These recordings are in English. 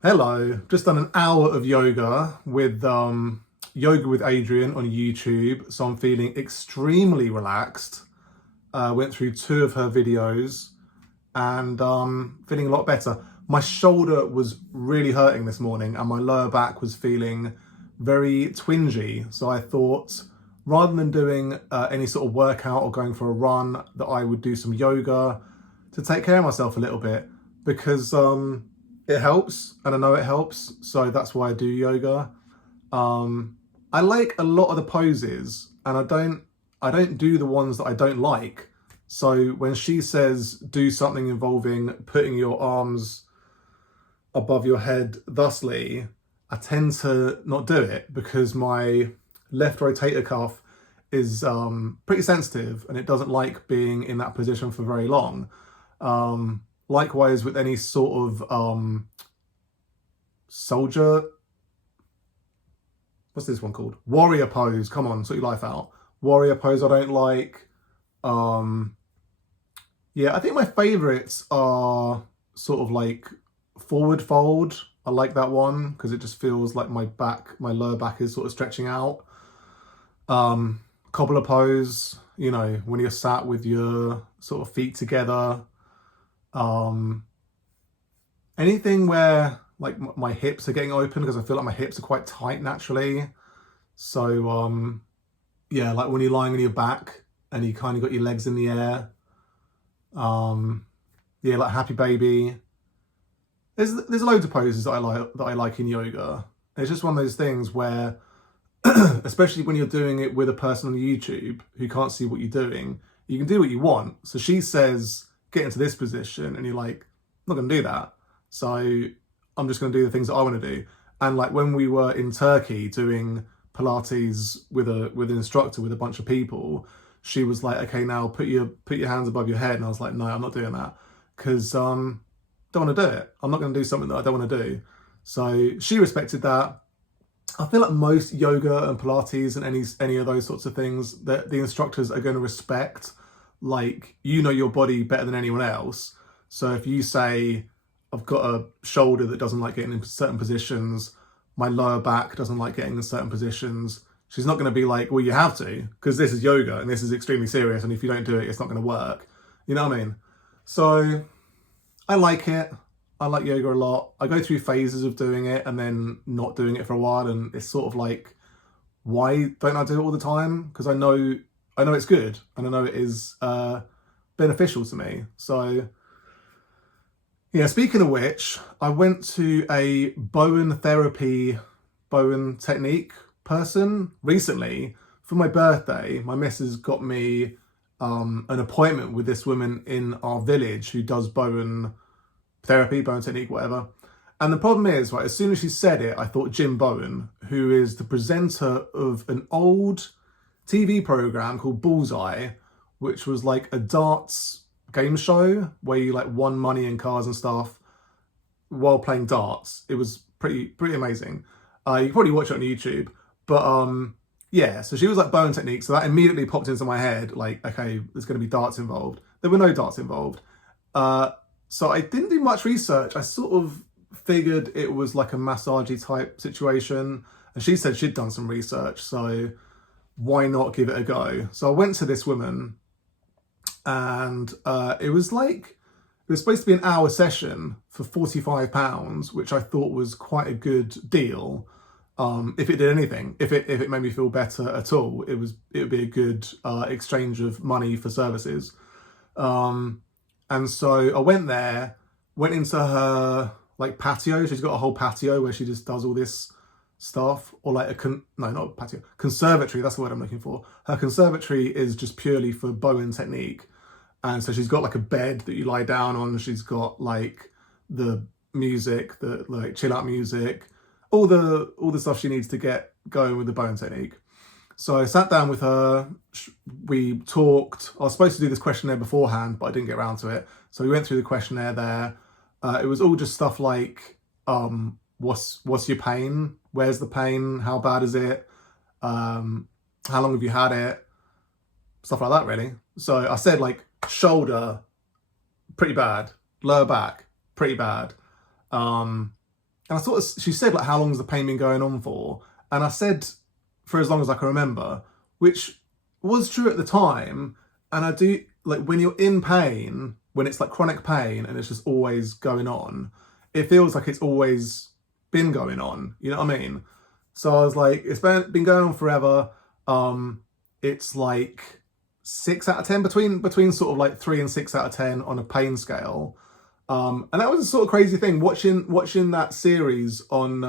Hello, just done an hour of yoga with Adrian on YouTube, so I'm feeling extremely relaxed. Went through two of her videos and feeling a lot better. My shoulder was really hurting this morning and my lower back was feeling very twingy. So I thought rather than doing any sort of workout or going for a run, that I would do some yoga to take care of myself a little bit because it helps and I know it helps. So that's why I do yoga. Um, I like a lot of the poses and I don't do the ones that I don't like. So when she says do something involving putting your arms above your head thusly, I tend to not do it because my left rotator cuff is pretty sensitive and it doesn't like being in that position for very long. Likewise with any sort of soldier, what's this one called? Warrior pose. Come on, sort your life out. Warrior pose I don't like. Um, yeah, I think my favorites are sort of like forward fold. I like that one because it just feels like my lower back is sort of stretching out. Um, Cobbler pose, when you're sat with your sort of feet together. Um, Anything where like my hips are getting open because I feel like my hips are quite tight naturally. So yeah, like when you're lying on your back and you kind of got your legs in the air. Um, yeah, like happy baby. There's loads of poses that I like in yoga. It's just one of those things where, especially when you're doing it with a person on YouTube who can't see what you're doing, you can do what you want. So she says, get into this position, and you're like, I'm not going to do that. So I'm just going to do the things that I want to do. And like when we were in Turkey doing Pilates with an instructor with a bunch of people, she was like, okay, now put your hands above your head. And I was like, no, I'm not doing that because don't want to do it. I'm not going to do something that I don't want to do. So she respected that. I feel like most yoga and Pilates and any of those sorts of things that the instructors are going to respect, like your body better than anyone else. So if you say, I've got a shoulder that doesn't like getting in certain positions, my lower back doesn't like getting in certain positions, she's not going to be like, well, you have to, because this is yoga and this is extremely serious, and if you don't do it, it's not going to work. You know what I mean? So I like it. I like yoga a lot. I go through phases of doing it and then not doing it for a while, and it's sort of like, why don't I do it all the time? Because I know it's good and I know it is beneficial to me. So yeah, speaking of which, I went to a Bowen Therapy, Bowen technique person recently for my birthday. My missus got me an appointment with this woman in our village who does Bowen Therapy, Bowen technique, whatever. And the problem is, right, as soon as she said it, I thought Jim Bowen, who is the presenter of an old TV program called Bullseye, which was like a darts game show where you like won money and cars and stuff while playing darts. It was pretty amazing. You can probably watch it on YouTube. But yeah, so she was like Bowen technique, so that immediately popped into my head, like, okay, there's going to be darts involved. There were no darts involved. So I didn't do much research. I sort of figured it was like a massagey type situation. And she said she'd done some research, so why not give it a go? So I went to this woman and it was supposed to be an hour session for £45, which I thought was quite a good deal. If it did anything, if it made me feel better at all, it would be a good exchange of money for services. And so I went into her like patio. She's got a whole patio where she just does all this stuff, or like no, not patio, conservatory. That's the word I'm looking for. Her conservatory is just purely for Bowen technique. And so she's got like a bed that you lie down on. She's got like the music, the like chill out music, all the stuff she needs to get going with the Bowen technique. So I sat down with her, we talked. I was supposed to do this questionnaire beforehand, but I didn't get around to it. So we went through the questionnaire there. It was all just stuff like, what's your pain? Where's the pain? How bad is it? How long have you had it? Stuff like that, really. So I said like shoulder, pretty bad. Lower back, pretty bad. And I sort of, she said like, how long has the pain been going on for? And I said, for as long as I can remember, which was true at the time. And I do, like, when you're in pain, when it's like chronic pain and it's just always going on, it feels like it's always been going on. You know what I mean? So I was like, it's been going on forever. It's like 6 out of 10, between sort of like 3 and 6 out of 10 on a pain scale. And that was a sort of crazy thing, watching that series on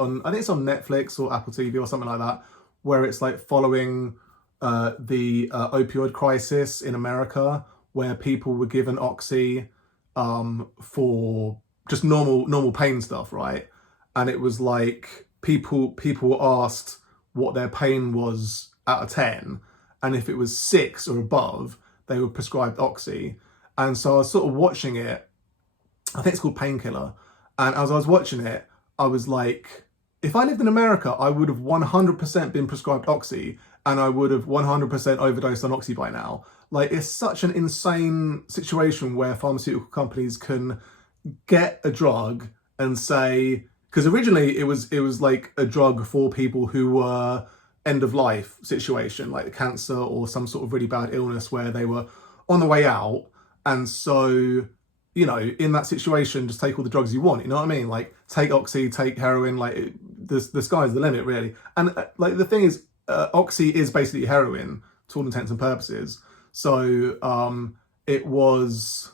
I think it's on Netflix or Apple TV or something like that, where it's like following the opioid crisis in America, where people were given oxy for just normal pain stuff, right? And it was like people were asked what their pain was out of 10, and if it was 6 or above, they were prescribed oxy. And so I was sort of watching it. I think it's called Painkiller. And as I was watching it, I was like, if I lived in America, I would have 100% been prescribed oxy, and I would have 100% overdosed on oxy by now. Like, it's such an insane situation where pharmaceutical companies can get a drug and say, because originally it was like a drug for people who were end of life situation, like cancer or some sort of really bad illness where they were on the way out. And so, you know, in that situation, just take all the drugs you want. You know what I mean? Like, take oxy, take heroin. Like, the sky's the limit, really. And like, the thing is, oxy is basically heroin to all intents and purposes. So it was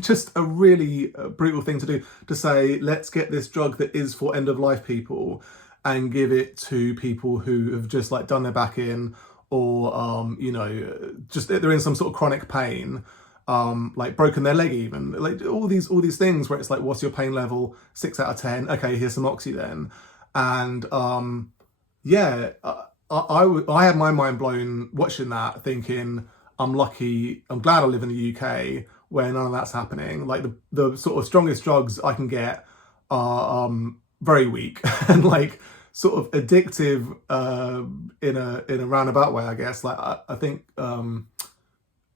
just a really brutal thing to do, to say, let's get this drug that is for end of life people and give it to people who have just like done their back in, or you know, just they're in some sort of chronic pain. Like broken their leg, even, like all these things where it's like, what's your pain level? 6 out of 10. Okay, here's some oxy then. And yeah, I had my mind blown watching that, thinking, I'm lucky, I'm glad I live in the UK where none of that's happening. Like, the sort of strongest drugs I can get are very weak and like sort of addictive in a roundabout way, I guess. Like, I think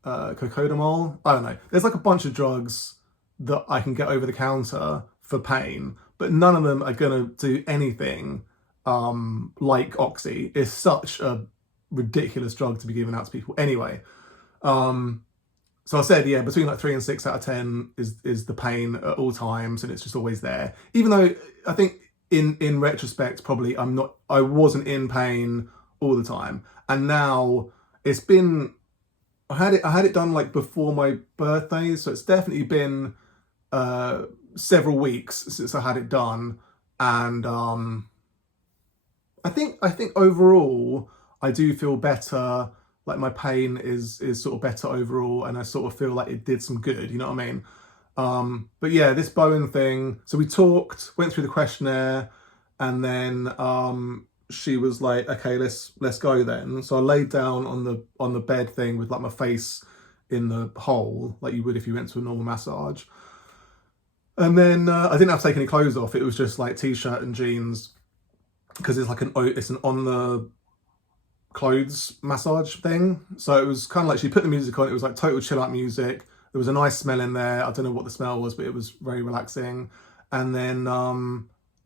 cocodamol, I don't know, there's like a bunch of drugs that I can get over the counter for pain, but none of them are gonna do anything like oxy. It's such a ridiculous drug to be given out to people anyway. So I said, yeah, between like 3 and 6 out of 10 is the pain at all times, and it's just always there. Even though I think in retrospect, probably I wasn't in pain all the time. And now it's been, I had it done like before my birthday, so it's definitely been several weeks since I had it done. And I think overall I do feel better. Like, my pain is sort of better overall, and I sort of feel like it did some good, you know what I mean? But yeah, this Bowen thing, so we talked, went through the questionnaire, and then she was like, okay, let's go then. So I laid down on the bed thing with like my face in the hole, like you would if you went to a normal massage. And then I didn't have to take any clothes off. It was just like t-shirt and jeans, because it's like it's an on the clothes massage thing. So it was kind of like, she put the music on, it was like total chill out music. There was a nice smell in there. I don't know what the smell was, but it was very relaxing. And then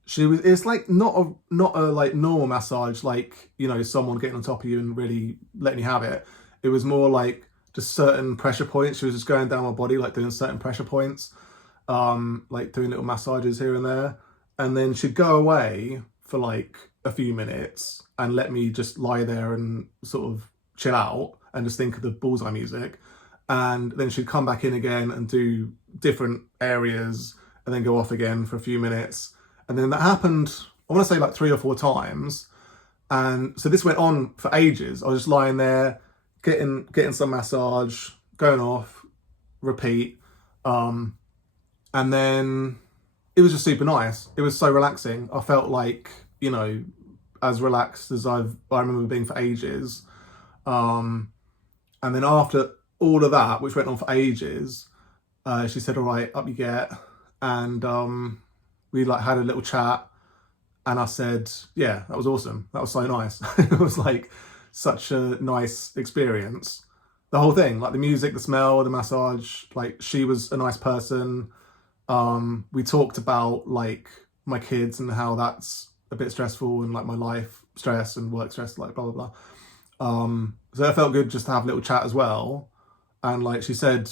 it's like not a like normal massage, like, you know, someone getting on top of you and really letting you have it. It was more like just certain pressure points. She was just going down my body, like doing certain pressure points, like doing little massages here and there. And then she'd go away for like a few minutes and let me just lie there and sort of chill out and just think of the bullseye music. And then she'd come back in again and do different areas and then go off again for a few minutes. And then that happened, I want to say like 3 or 4 times. And so this went on for ages. I was just lying there, getting some massage, going off, repeat. And then it was just super nice. It was so relaxing. I felt like, you know, as relaxed as I remember being for ages. And then after all of that, which went on for ages, she said, all right, up you get. And we like had a little chat, and I said, yeah, that was awesome. That was so nice. It was like such a nice experience. The whole thing, like the music, the smell, the massage, like she was a nice person. We talked about like my kids and how that's a bit stressful, and like my life stress and work stress, like blah blah blah. So it felt good just to have a little chat as well. And like she said,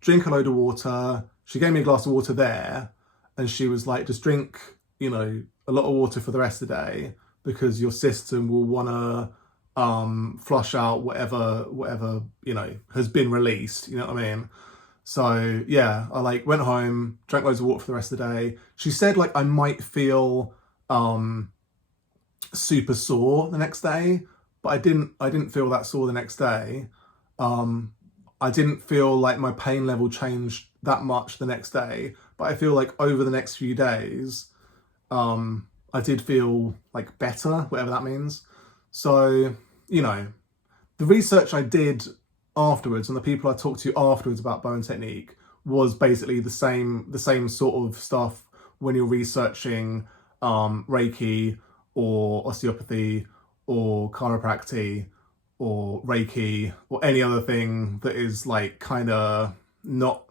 drink a load of water. She gave me a glass of water there, and she was like, just drink, you know, a lot of water for the rest of the day, because your system will want to flush out whatever you know has been released. You know what I mean? So yeah, I like went home, drank loads of water for the rest of the day. She said like I might feel super sore the next day, but I didn't feel that sore the next day. I didn't feel like my pain level changed that much the next day, but I feel like over the next few days, I did feel like better, whatever that means. So, you know, the research I did afterwards and the people I talked to afterwards about Bowen technique was basically the same sort of stuff when you're researching Reiki or osteopathy or chiropractic or Reiki or any other thing that is like kind of not,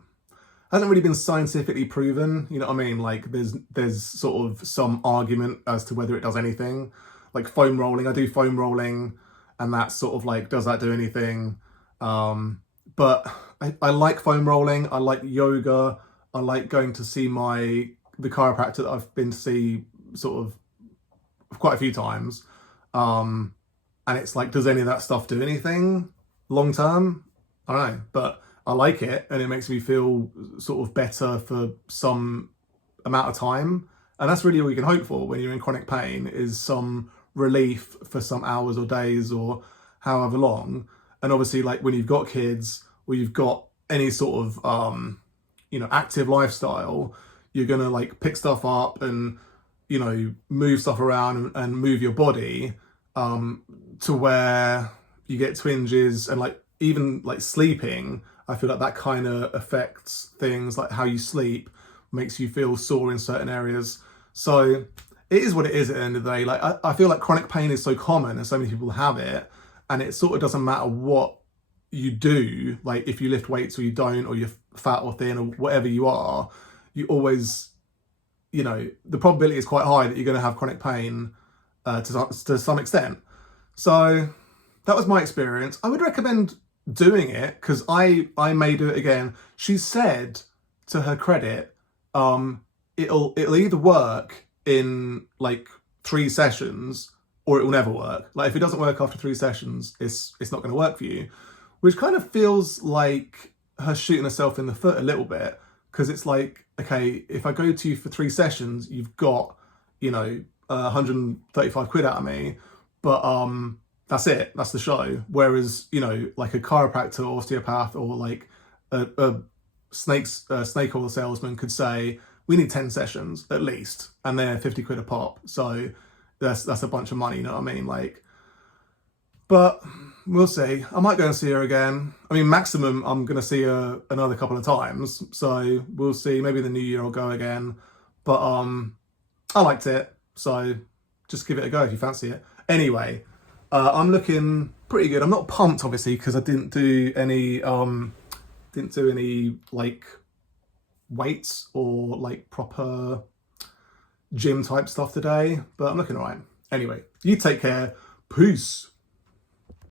hasn't really been scientifically proven. You know what I mean? Like there's sort of some argument as to whether it does anything. Like foam rolling, I do foam rolling, and that's sort of like, does that do anything? But I like foam rolling. I like yoga. I like going to see the chiropractor that I've been to see sort of quite a few times. And it's like, does any of that stuff do anything long term? I don't know, but I like it, and it makes me feel sort of better for some amount of time. And that's really all you can hope for when you're in chronic pain, is some relief for some hours or days or however long. And obviously, like when you've got kids or you've got any sort of you know, active lifestyle, you're gonna like pick stuff up and, you know, move stuff around and move your body to where you get twinges. And like even like sleeping, I feel like that kind of affects things, like how you sleep makes you feel sore in certain areas. So it is what it is at the end of the day. Like I feel like chronic pain is so common and so many people have it, and it sort of doesn't matter what you do, like if you lift weights or you don't, or you're fat or thin or whatever you are, you always, you know, the probability is quite high that you're going to have chronic pain to some extent. So that was my experience. I would recommend doing it, because I may do it again. She said, to her credit, it'll either work in like 3 sessions or it will never work. Like if it doesn't work after 3 sessions, it's not going to work for you, which kind of feels like her shooting herself in the foot a little bit, because it's like, okay, if I go to you for 3 sessions, you've got, you know, 135 quid out of me, but that's it, that's the show. Whereas, you know, like a chiropractor or osteopath or like a snake oil salesman could say, we need 10 sessions at least, and they're 50 quid a pop. So that's a bunch of money, you know what I mean? Like, but we'll see. I might go and see her again. I mean, maximum I'm going to see her another couple of times. So we'll see. Maybe the new year I'll go again. But I liked it. So just give it a go if you fancy it. Anyway, I'm looking pretty good. I'm not pumped, obviously, because I didn't do any like weights or like proper gym type stuff today, but I'm looking all right. Anyway, you take care. Peace.